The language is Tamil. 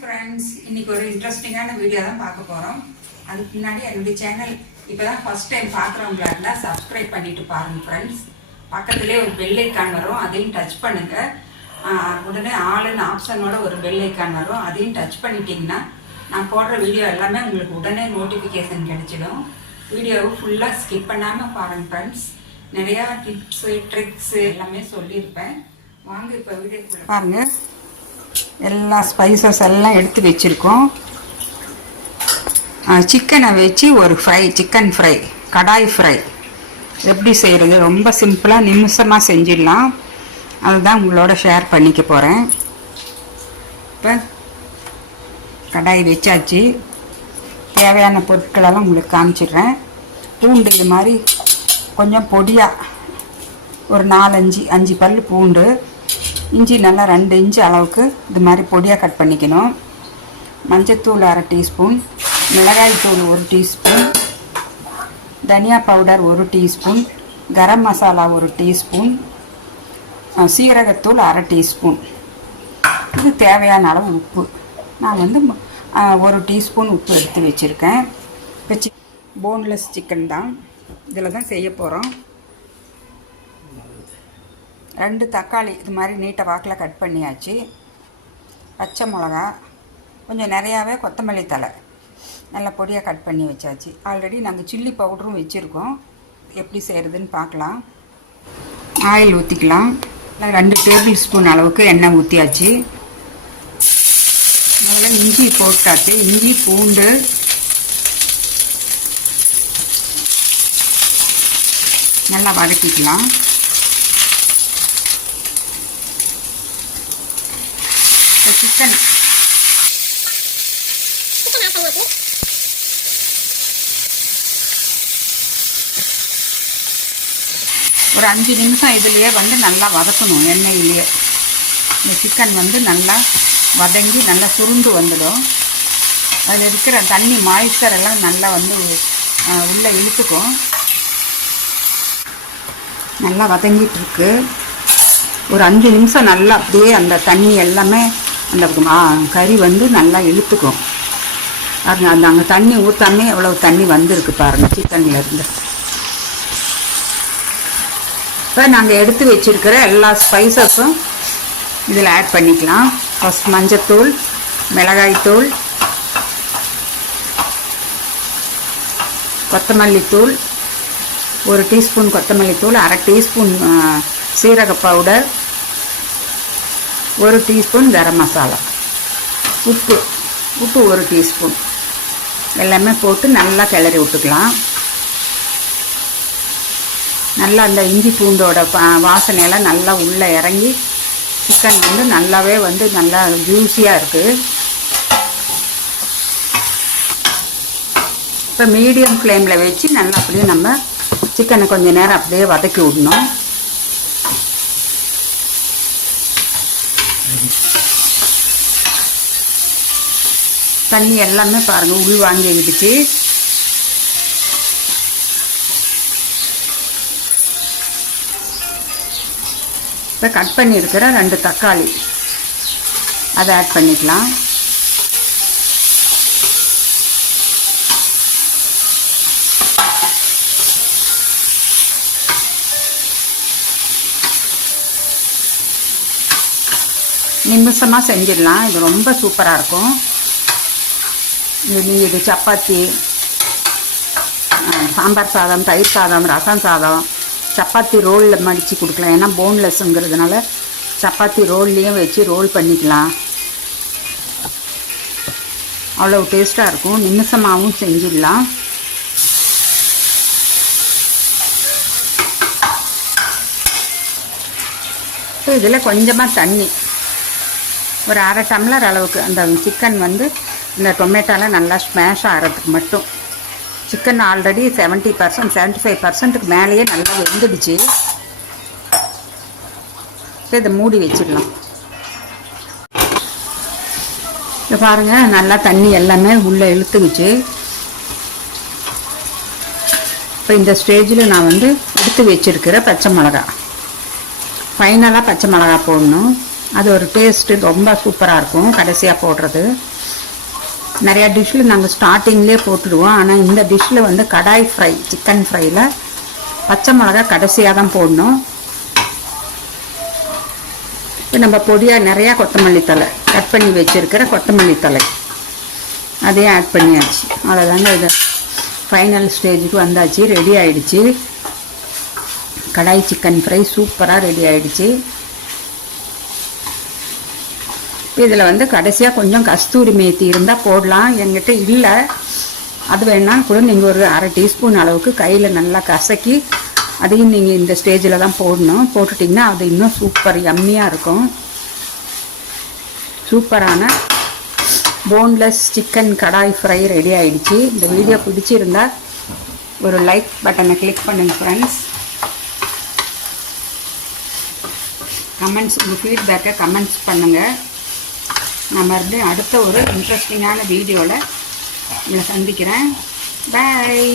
ஃப்ரெண்ட்ஸ், இன்னைக்கு ஒரு இன்ட்ரெஸ்டிங்கான வீடியோ தான் பார்க்க போகிறோம். அதுக்கு முன்னாடி என்னுடைய சேனல் இப்போ தான் ஃபஸ்ட் டைம் பார்க்குறவங்களா இருந்தால் சப்ஸ்கிரைப் பண்ணிட்டு பாருங்கள் ஃப்ரெண்ட்ஸ். பக்கத்துலேயே ஒரு பெல் ஐக்கான் வரும், அதையும் டச் பண்ணுங்கள். உடனே ஆளுன்னு ஆப்ஷனோட ஒரு பெல் ஐக்கான் வரும், அதையும் டச் பண்ணிட்டீங்கன்னா நான் போடுற வீடியோ எல்லாமே உங்களுக்கு உடனே நோட்டிஃபிகேஷன் கிடைச்சிடும். வீடியோவை ஃபுல்லாக ஸ்கிப் பண்ணாமல் பாருங்கள் ஃப்ரெண்ட்ஸ். நிறையா டிப்ஸு ட்ரிக்ஸு எல்லாமே சொல்லியிருப்பேன். வாங்க இப்போ வீடியோ பாருங்கள். எல்லா ஸ்பைசஸ் எல்லாம் எடுத்து வச்சுருக்கோம். சிக்கனை வச்சு ஒரு ஃப்ரை, சிக்கன் ஃப்ரை, கடாய் ஃப்ரை எப்படி செய்கிறது ரொம்ப சிம்பிளாக நிமிஷமாக செஞ்சிடலாம். அதுதான் உங்களோட ஷேர் பண்ணிக்க போகிறேன். இப்போ கடாய் வச்சாச்சு. தேவையான பொருட்களெல்லாம் உங்களுக்கு காமிச்சிடுறேன். பூண்டு இது மாதிரி கொஞ்சம் பொடியாக ஒரு 4-5 பல் பூண்டு, இஞ்சி நல்லா 2 இன்ச்சு அளவுக்கு இது மாதிரி பொடியாக கட் பண்ணிக்கணும். மஞ்சத்தூள் 1/2 டீஸ்பூன், மிளகாய்த்தூள் 1 டீஸ்பூன், தனியா powder 1 teaspoon, garam masala 1 teaspoon, சீரகத்தூள் 1/2 டீஸ்பூன். இது தேவையான அளவு உப்பு. நான் வந்து 1 டீஸ்பூன் உப்பு எடுத்து வச்சுருக்கேன். இப்போ போன்லெஸ் சிக்கன் தான், இதில் தான் செய்ய போகிறோம். 2 தக்காளி இது மாதிரி நீட்டை வாக்கில் கட் பண்ணியாச்சு. பச்சை மிளகா கொஞ்சம் நிறையாவே, கொத்தமல்லி தழை நல்லா பொடியாக கட் பண்ணி வச்சாச்சு. ஆல்ரெடி நாங்கள் சில்லி பவுடரும் வச்சுருக்கோம். எப்படி செய்கிறதுன்னு பார்க்கலாம். ஆயில் ஊற்றிக்கலாம். 2 டேபிள் ஸ்பூன் அளவுக்கு எண்ணெய் ஊற்றியாச்சு. முதல்ல இஞ்சி போட்டாச்சு. இஞ்சி பூண்டு நல்லா வதக்கிக்கலாம். சிக்கன் ஒரு 5 நிமிஷம் இதுலேயே வந்து நல்லா வதக்கணும். எண்ணெயிலேயே இந்த சிக்கன் வந்து நல்லா வதங்கி நல்லா சுருண்டு வந்துடும். அதில் இருக்கிற தண்ணி மாய்ஸ்சர் எல்லாம் நல்லா வந்து உள்ளே இழுத்துக்கும். நல்லா வதங்கிட்டுருக்கு. ஒரு 5 நிமிஷம் நல்லா அப்படியே அந்த தண்ணி எல்லாமே அந்த கறி வந்து நல்லா இழுத்துக்கும். பாருங்கள், அந்த அங்கே தண்ணி ஊற்றாமே எவ்வளோ தண்ணி வந்திருக்கு பாருங்கள் சிக்கன்லேருந்து. இப்போ நாங்கள் எடுத்து வச்சுருக்கிற எல்லா ஸ்பைசஸும் இதில் ஆட் பண்ணிக்கலாம். ஃபஸ்ட் மஞ்சத்தூள், மிளகாய்த்தூள், கொத்தமல்லி தூள் 1 டீஸ்பூன், கொத்தமல்லி தூள் 1/2 டீஸ்பூன், சீரக பவுடர் 1 டீஸ்பூன், கரம் மசாலா, உப்பு 1 டீஸ்பூன் எல்லாமே போட்டு நல்லா கிளறி விட்டுக்கலாம். நல்லா அந்த இஞ்சி பூண்டோட வாசனையெல்லாம் நல்லா உள்ளே இறங்கி சிக்கன் வந்து நல்லாவே வந்து நல்லா ஜூஸியாக இருக்குது. இப்போ மீடியம் ஃப்ளேமில் வச்சு நல்லா அப்படியே நம்ம சிக்கனை கொஞ்சம் நேரம் அப்படியே வதக்கி விடணும். தண்ணி எல்லாமே பாருங்கள் உள் வாங்கிக்கிடுச்சு. இப்போ கட் பண்ணியிருக்கிற 2 தக்காளி அதை ஆட் பண்ணிக்கலாம். நிமிஷமாக செஞ்சிடலாம். இது ரொம்ப சூப்பராக இருக்கும். இது சப்பாத்தி, சாம்பார் சாதம், தயிர் சாதம், ரசம் சாதம், சப்பாத்தி ரோலில் மடித்து கொடுக்கலாம். ஏன்னா போன்லெஸ்ஸுங்கிறதுனால சப்பாத்தி ரோல்லையும் வச்சு ரோல் பண்ணிக்கலாம். அவ்வளோ டேஸ்ட்டாக இருக்கும். நிமிஷமாகவும் செஞ்சிடலாம். ஸோ இதில் கொஞ்சமாக தண்ணி, ஒரு 1/2 டம்ளர் அளவுக்கு. அந்த சிக்கன் வந்து இந்த டொமேட்டோலாம் நல்லா ஸ்மேஷ் ஆகிறதுக்கு மட்டும். சிக்கன் ஆல்ரெடி 70%, 75%க்கு மேலேயே நல்லா வெந்துடுச்சு. இப்போ இதை மூடி வச்சிடலாம். இப்போ பாருங்கள், நல்லா தண்ணி எல்லாமே உள்ளே இழுத்துக்குச்சு. இப்போ இந்த ஸ்டேஜில் நான் வந்து எடுத்து வச்சுருக்கிற பச்சை மிளகா, ஃபைனலாக பச்சை மிளகா போடணும். அது ஒரு டேஸ்ட்டு ரொம்ப சூப்பராக இருக்கும் கடைசியாக போடுறது. நிறையா டிஷ்ஷில் நாங்கள் ஸ்டார்டிங்லேயே போட்டுடுவோம். ஆனால் இந்த டிஷ்ஷில் வந்து கடாய் ஃப்ரை, சிக்கன் ஃப்ரையில் பச்சை மிளகா கடைசியாக தான் போடணும். இப்போ நம்ம பொடியாக நிறையா கொத்தமல்லி தழை கட் பண்ணி வச்சுருக்கிற கொத்தமல்லி தழை அதையும் ஆட் பண்ணியாச்சு. அவ்வளோதாங்க, இது ஃபைனல் ஸ்டேஜுக்கு வந்தாச்சு. ரெடி ஆகிடுச்சு. கடாய் சிக்கன் ஃப்ரை சூப்பராக ரெடி ஆகிடுச்சு. இதில் வந்து கடைசியாக கொஞ்சம் கஸ்தூரி மேத்தி இருந்தால் போடலாம். என்கிட்ட இல்லை. அது வேணால் கூட நீங்கள் ஒரு அரை டீஸ்பூன் அளவுக்கு கையில் நல்லா கசக்கி அதையும் நீங்கள் இந்த ஸ்டேஜில் தான் போடணும். போட்டுட்டிங்கன்னா அது இன்னும் சூப்பர் யம்மியாக இருக்கும். சூப்பரான போன்லெஸ் சிக்கன் கடாய் ஃப்ரை ரெடி ஆகிடுச்சு. இந்த வீடியோ பிடிச்சிருந்தா ஒரு லைக் பட்டனை கிளிக் பண்ணுங்கள் ஃப்ரெண்ட்ஸ். கமெண்ட்ஸ், உங்கள் ஃபீட்பேக்கை கமெண்ட்ஸ் பண்ணுங்கள். நான் மறுபடியும் அடுத்த ஒரு இன்ட்ரெஸ்டிங்கான வீடியோவில் உங்களை சந்திக்கிறேன். பாய்.